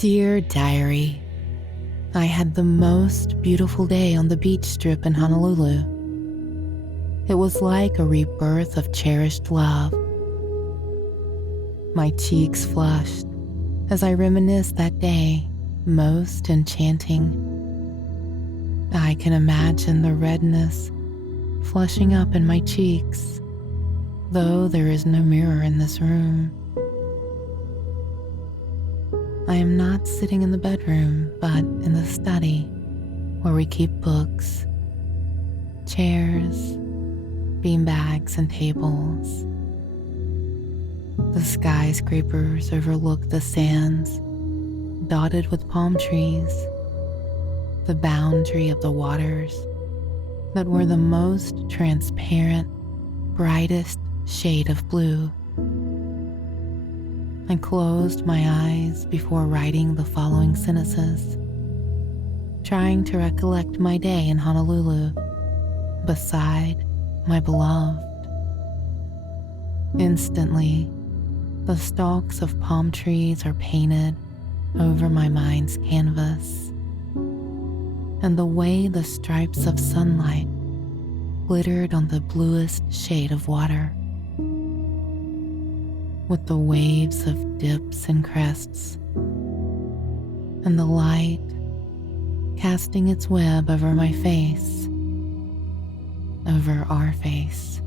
Dear Diary, I had the most beautiful day on the beach strip in Honolulu. It was like a rebirth of cherished love. My cheeks flushed as I reminisced that day, most enchanting. I can imagine the redness flushing up in my cheeks, though there is no mirror in this room. I am not sitting in the bedroom, but in the study where we keep books, chairs, beanbags, and tables. The skyscrapers overlook the sands dotted with palm trees, the boundary of the waters that were the most transparent, brightest shade of blue. I closed my eyes before writing the following sentences, trying to recollect my day in Honolulu beside my beloved. Instantly, the stalks of palm trees are painted over my mind's canvas, and the way the stripes of sunlight glittered on the bluest shade of water, with the waves of dips and crests, and the light casting its web over my face, over our face.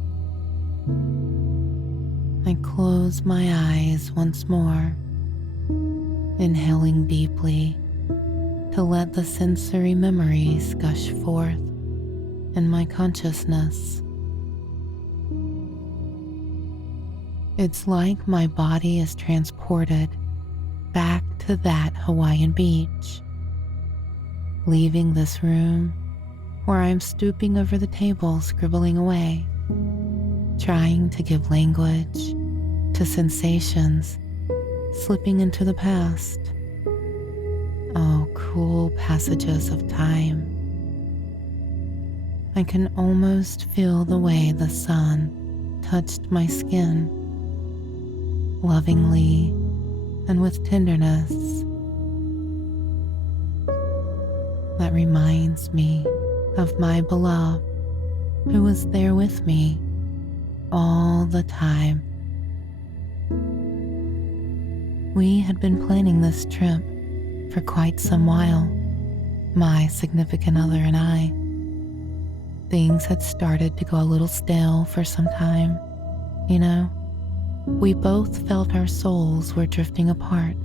I close my eyes once more, inhaling deeply to let the sensory memories gush forth in my consciousness. It's like my body is transported back to that Hawaiian beach, leaving this room where I'm stooping over the table scribbling away, trying to give language to sensations slipping into the past. Oh, cool passages of time. I can almost feel the way the sun touched my skin, lovingly and with tenderness. That reminds me of my beloved who was there with me all the time. We had been planning this trip for quite some while, my significant other and I. Things had started to go a little stale for some time, you know. We both felt our souls were drifting apart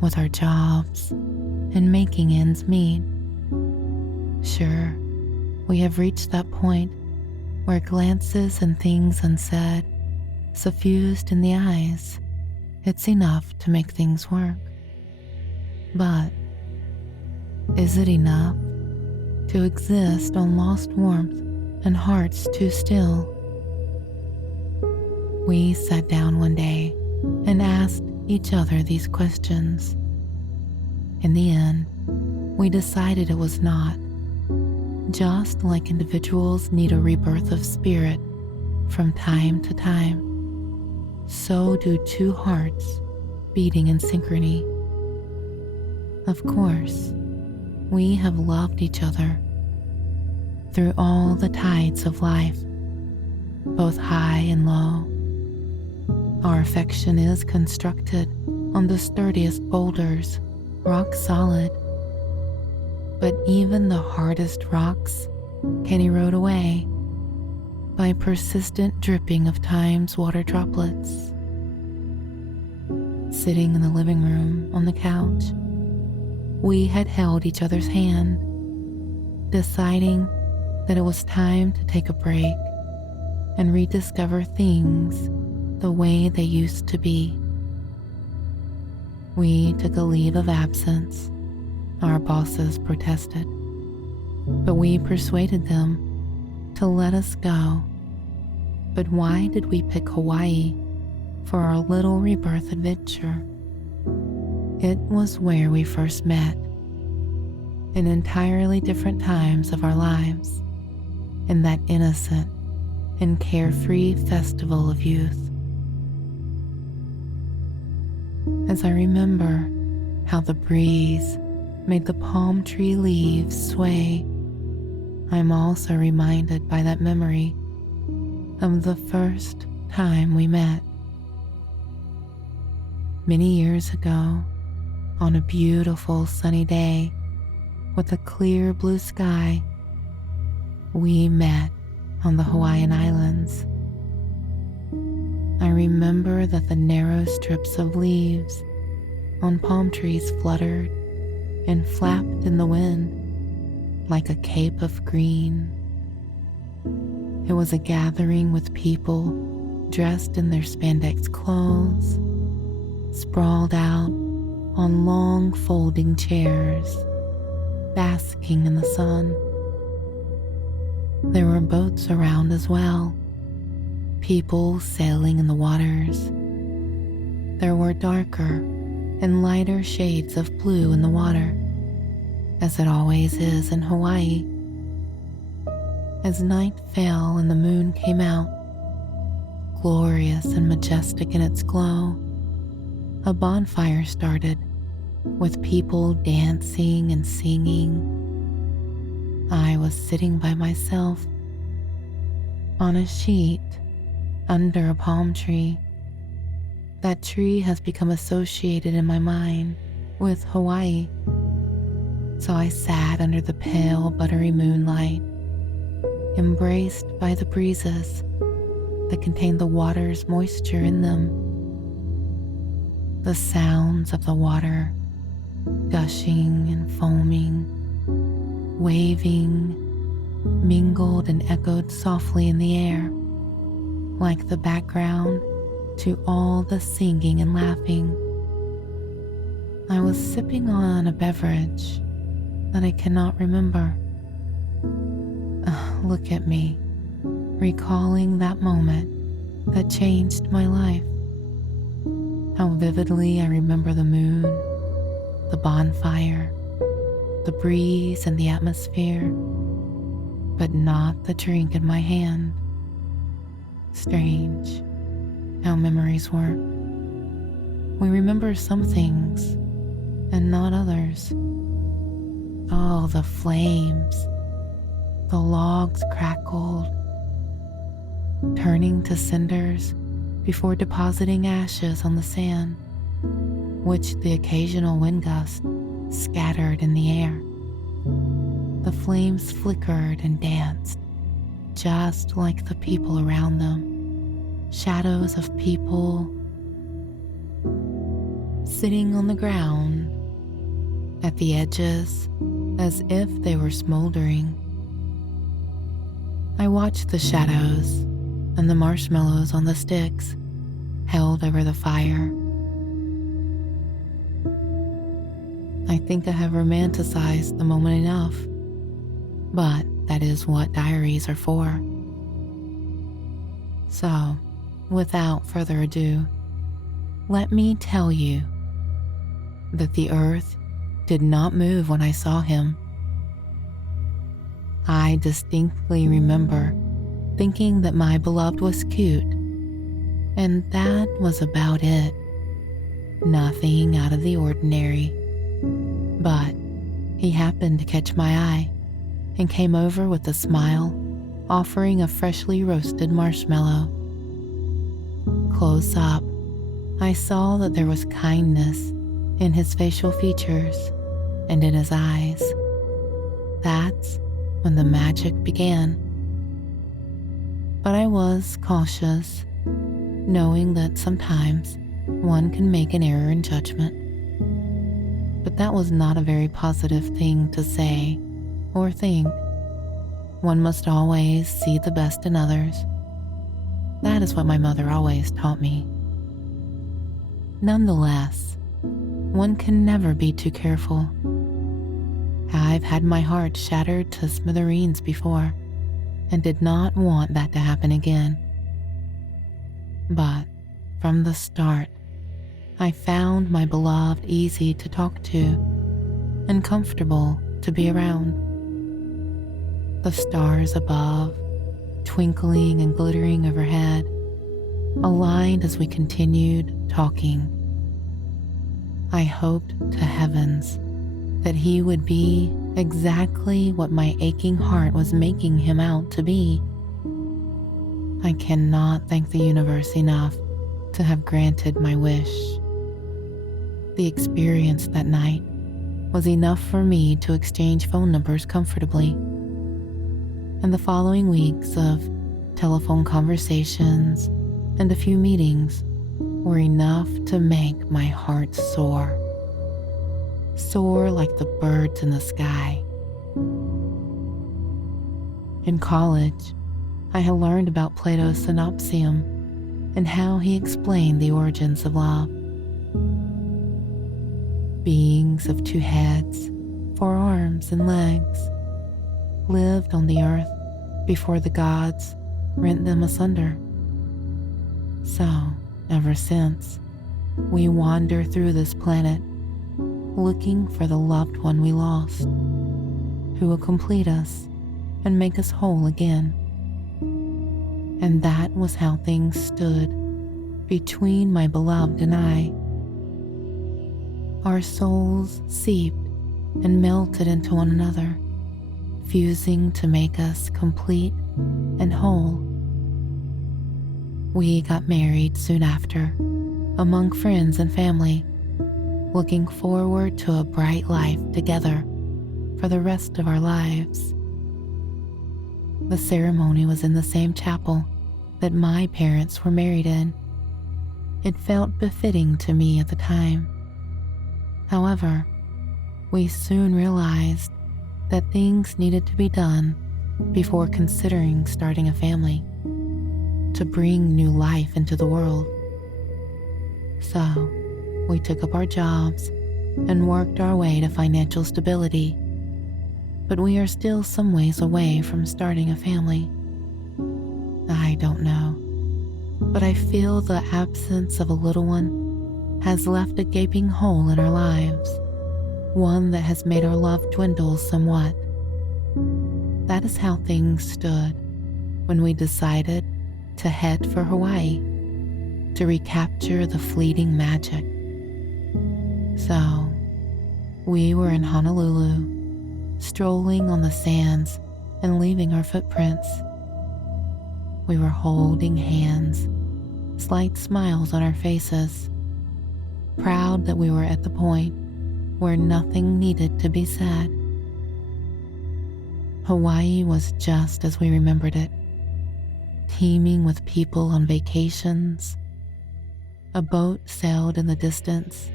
with our jobs and making ends meet. Sure, we have reached that point where glances and things unsaid, suffused in the eyes, it's enough to make things work. But is it enough to exist on lost warmth and hearts too still? We sat down one day and asked each other these questions. In the end, we decided it was not. Just like individuals need a rebirth of spirit from time to time, so do two hearts beating in synchrony. Of course, we have loved each other through all the tides of life, both high and low. Our affection is constructed on the sturdiest boulders, rock solid. But even the hardest rocks can erode away by persistent dripping of time's water droplets. Sitting in the living room on the couch, we had held each other's hand, deciding that it was time to take a break and rediscover things the way they used to be. We took a leave of absence. Our bosses protested, but we persuaded them to let us go. But why did we pick Hawaii for our little rebirth adventure? It was where we first met, in entirely different times of our lives, in that innocent and carefree festival of youth. As I remember how the breeze made the palm tree leaves sway, I'm also reminded by that memory of the first time we met. Many years ago, on a beautiful sunny day with a clear blue sky, we met on the Hawaiian Islands. I remember that the narrow strips of leaves on palm trees fluttered and flapped in the wind like a cape of green. It was a gathering with people dressed in their spandex clothes, sprawled out on long folding chairs, basking in the sun. There were boats around as well, people sailing in the waters. There were darker and lighter shades of blue in the water, as it always is in Hawaii. As night fell and the moon came out, glorious and majestic in its glow, a bonfire started with people dancing and singing. I was sitting by myself on a sheet under a palm tree. That tree has become associated in my mind with Hawaii. So I sat under the pale, buttery moonlight, embraced by the breezes that contained the water's moisture in them. The sounds of the water gushing and foaming, waving, mingled and echoed softly in the air, like the background to all the singing and laughing. I was sipping on a beverage that I cannot remember. Look at me, recalling that moment that changed my life. How vividly I remember the moon, the bonfire, the breeze and the atmosphere, but not the drink in my hand. Strange how memories work. We remember some things and not others. Oh, the flames. The logs crackled, turning to cinders before depositing ashes on the sand, which the occasional wind gust scattered in the air. The flames flickered and danced, just like the people around them, shadows of people sitting on the ground at the edges as if they were smoldering. I watched the shadows and the marshmallows on the sticks held over the fire. I think I have romanticized the moment enough, but that is what diaries are for. So, without further ado, let me tell you that the earth did not move when I saw him. I distinctly remember thinking that my beloved was cute, and that was about it. Nothing out of the ordinary. But he happened to catch my eye and came over with a smile, offering a freshly roasted marshmallow. Close up, I saw that there was kindness in his facial features and in his eyes. That's when the magic began. But I was cautious, knowing that sometimes one can make an error in judgment. But that was not a very positive thing to say or think. One must always see the best in others. That is what my mother always taught me. Nonetheless, one can never be too careful. I've had my heart shattered to smithereens before, and did not want that to happen again. But from the start, I found my beloved easy to talk to and comfortable to be around. The stars above, twinkling and glittering overhead, aligned as we continued talking. I hoped to heavens that he would be exactly what my aching heart was making him out to be. I cannot thank the universe enough to have granted my wish. The experience that night was enough for me to exchange phone numbers comfortably, and the following weeks of telephone conversations and a few meetings were enough to make my heart soar. Soar like the birds in the sky. In college, I had learned about Plato's synopsium and how he explained the origins of love. Beings of 2 heads, 4 arms, and legs lived on the earth before the gods rent them asunder. So, ever since, we wander through this planet looking for the loved one we lost, who will complete us and make us whole again. And that was how things stood between my beloved and I. Our souls seeped and melted into one another, fusing to make us complete and whole. We got married soon after, among friends and family, looking forward to a bright life together for the rest of our lives. The ceremony was in the same chapel that my parents were married in. It felt befitting to me at the time. However, we soon realized that things needed to be done before considering starting a family, to bring new life into the world. So, we took up our jobs and worked our way to financial stability, but we are still some ways away from starting a family. I don't know, but I feel the absence of a little one has left a gaping hole in our lives, one that has made our love dwindle somewhat. That is how things stood when we decided to head for Hawaii to recapture the fleeting magic. So, we were in Honolulu, strolling on the sands and leaving our footprints. We were holding hands, slight smiles on our faces, proud that we were at the point where nothing needed to be said. Hawaii was just as we remembered it, teeming with people on vacations. A boat sailed in the distance,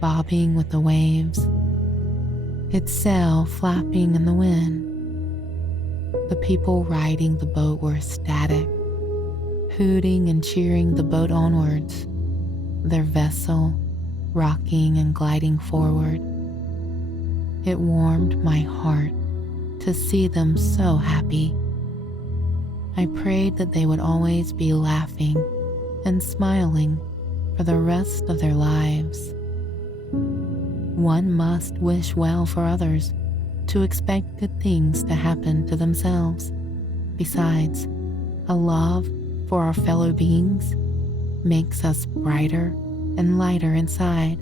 bobbing with the waves, its sail flapping in the wind. The people riding the boat were ecstatic, hooting and cheering the boat onwards, their vessel rocking and gliding forward. It warmed my heart to see them so happy. I prayed that they would always be laughing and smiling for the rest of their lives. One must wish well for others to expect good things to happen to themselves. Besides, a love for our fellow beings makes us brighter and lighter inside.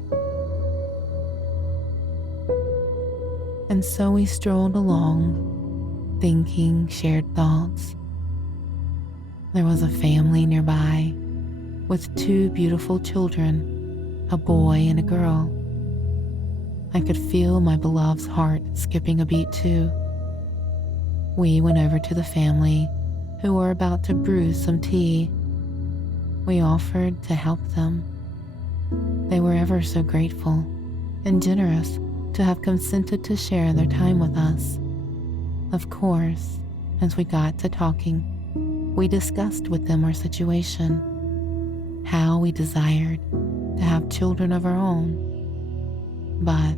And so we strolled along, thinking shared thoughts. There was a family nearby with 2 beautiful children, a boy and a girl. I could feel my beloved's heart skipping a beat too. We went over to the family, who were about to brew some tea. We offered to help them. They were ever so grateful and generous to have consented to share their time with us. Of course, as we got to talking, we discussed with them our situation, how we desired to have children of our own. But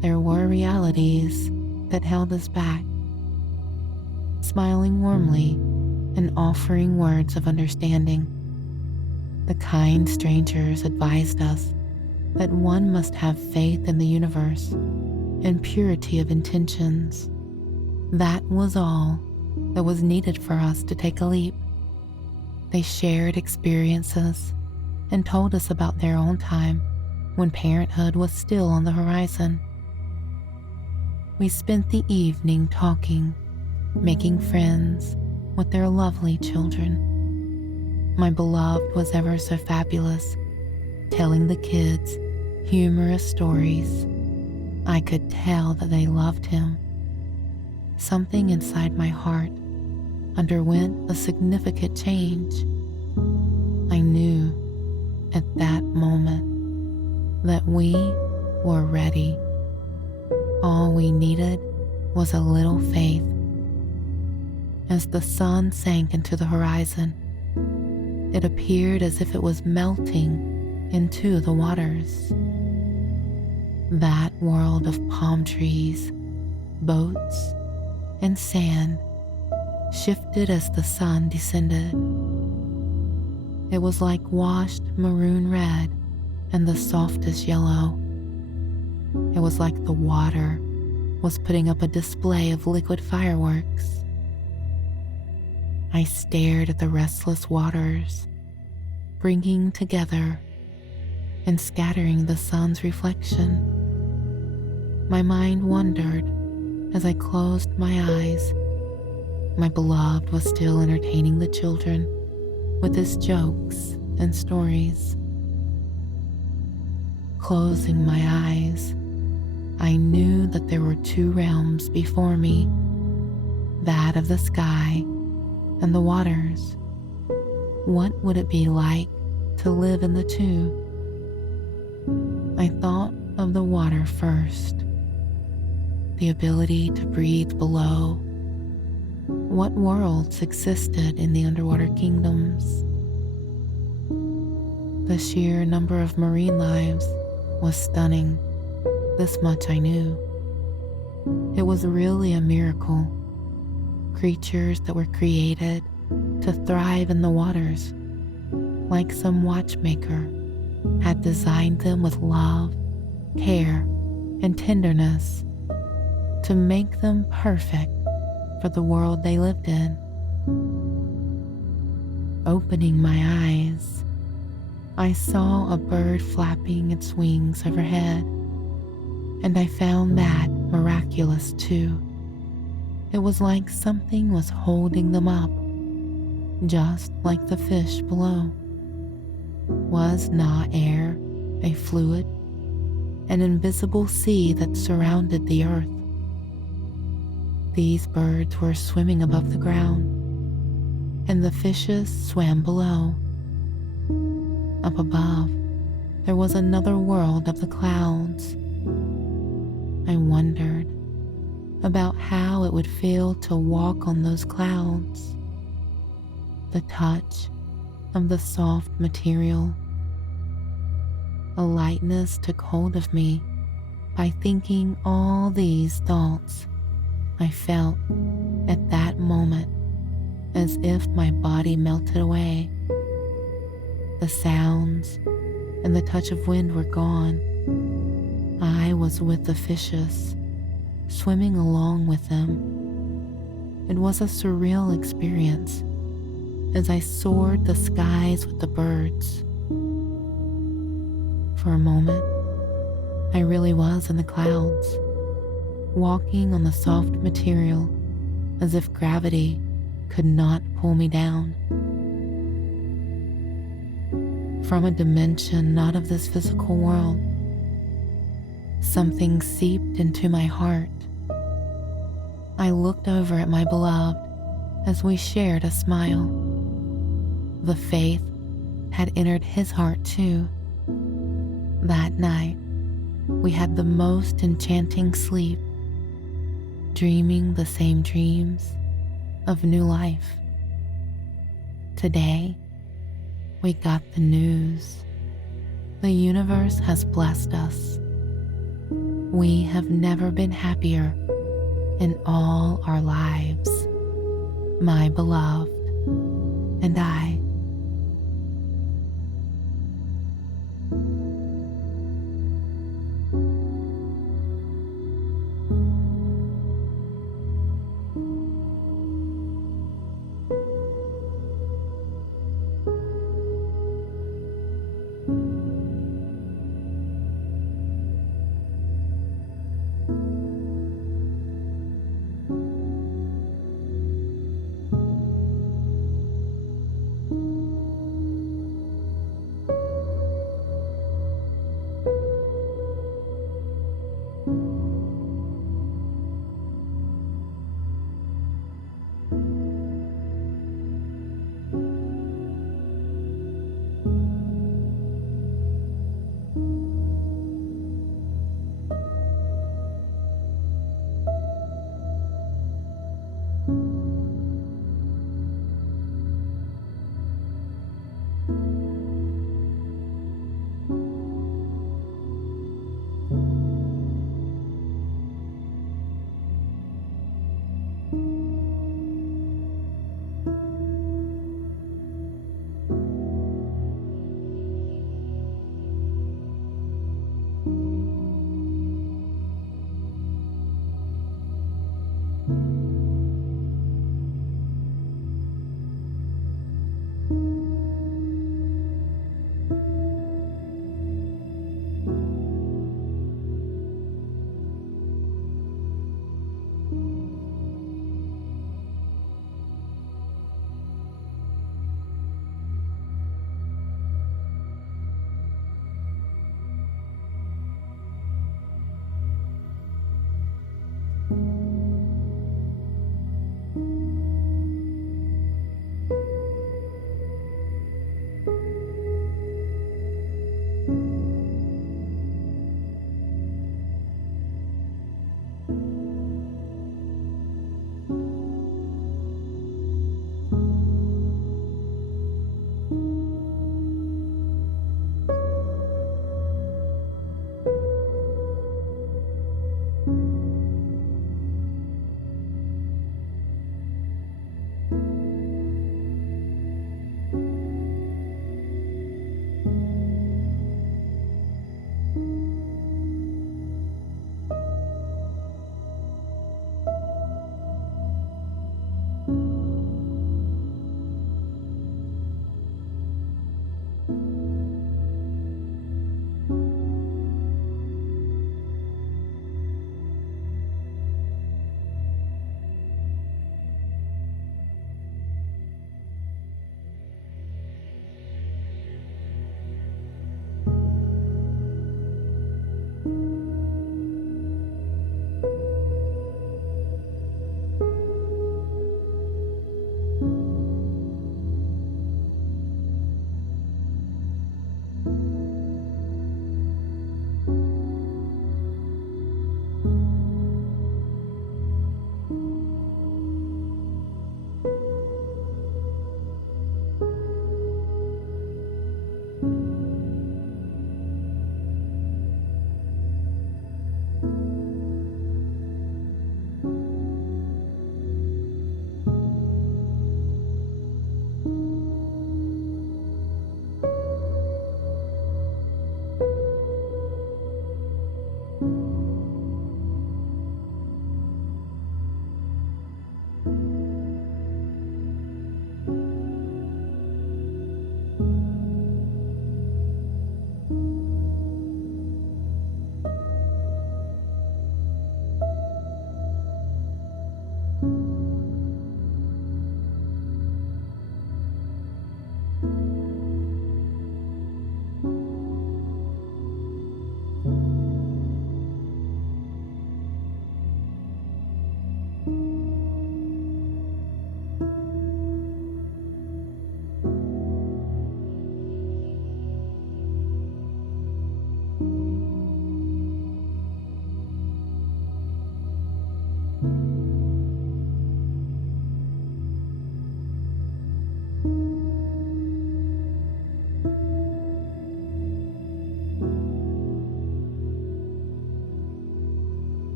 there were realities that held us back. Smiling warmly and offering words of understanding, the kind strangers advised us that one must have faith in the universe and purity of intentions. That was all that was needed for us to take a leap. They shared experiences and told us about their own time when parenthood was still on the horizon. We spent the evening talking, making friends with their lovely children. My beloved was ever so fabulous, telling the kids humorous stories. I could tell that they loved him. Something inside my heart underwent a significant change. I knew at that moment that we were ready. All we needed was a little faith. As the sun sank into the horizon, it appeared as if it was melting into the waters. That world of palm trees, boats, and sand shifted as the sun descended. It was like washed maroon red and the softest yellow. It was like the water was putting up a display of liquid fireworks. I stared at the restless waters, bringing together and scattering the sun's reflection. My mind wandered as I closed my eyes. My beloved was still entertaining the children with his jokes and stories. Closing my eyes, I knew that there were two realms before me, that of the sky and the waters. What would it be like to live in the two? I thought of the water first, the ability to breathe below. What worlds existed in the underwater kingdoms? The sheer number of marine lives was stunning. This much I knew. It was really a miracle. Creatures that were created to thrive in the waters, like some watchmaker had designed them with love, care, and tenderness to make them perfect for the world they lived in. Opening my eyes, I saw a bird flapping its wings overhead, and I found that miraculous too. It was like something was holding them up, just like the fish below. Was not air a fluid, an invisible sea that surrounded the earth? These birds were swimming above the ground, and the fishes swam below. Up above, there was another world of the clouds. I wondered about how it would feel to walk on those clouds. The touch of the soft material. A lightness took hold of me by thinking all these thoughts. I felt at that moment as if my body melted away. The sounds and the touch of wind were gone. I was with the fishes, swimming along with them. It was a surreal experience as I soared the skies with the birds. For a moment, I really was in the clouds, walking on the soft material as if gravity could not pull me down. From a dimension not of this physical world, something seeped into my heart. I looked over at my beloved as we shared a smile. The faith had entered his heart too. That night, we had the most enchanting sleep, dreaming the same dreams of new life. Today, we got the news. The universe has blessed us. We have never been happier in all our lives. My beloved and I.